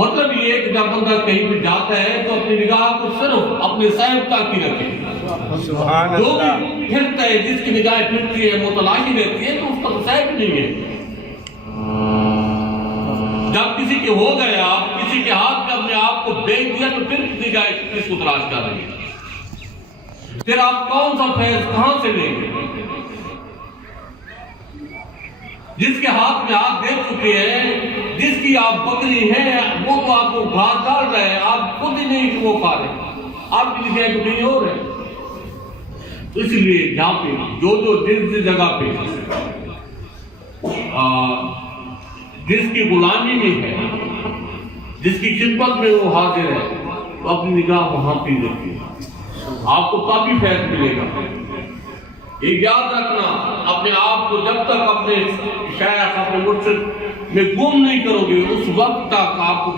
मतलब ये है कि जब बंदा कहीं पे जाता है तो अपनी निगाह को सिर्फ अपने साहिब तक ही रखे। जो भी फिरता है, जिसकी निगाह फिरती है, मुतलाकी रहती है, तो उसका तो साहिब नहीं है। जब किसी के हो गए, आप किसी के हाथ में अपने आप को बेच दिया, तो फिर निगाह किसको तलाश कर रही है? फिर आप कौन सा फैज कहां से लेंगे? जिसके हाथ में आप देख चुके हैं, जिसकी आप बकरी है, वो तो आपको घास डाल रहे हैं, आप खुद ही नहीं वो खा रहे, आपकी निगाह तो कहीं और है। तो इसलिए जहां पे जो जिस जगह पे जिसकी गुलामी में है, जिसकी खिदमत में वो हाजिर है, तो अपनी निगाह वहां पे रखिए, आपको तभी फैज मिलेगा। ये याद रखना, अपने आप को जब तक अपने शायख, अपने मुर्शिद में गुम नहीं करोगे, उस वक्त तक आपको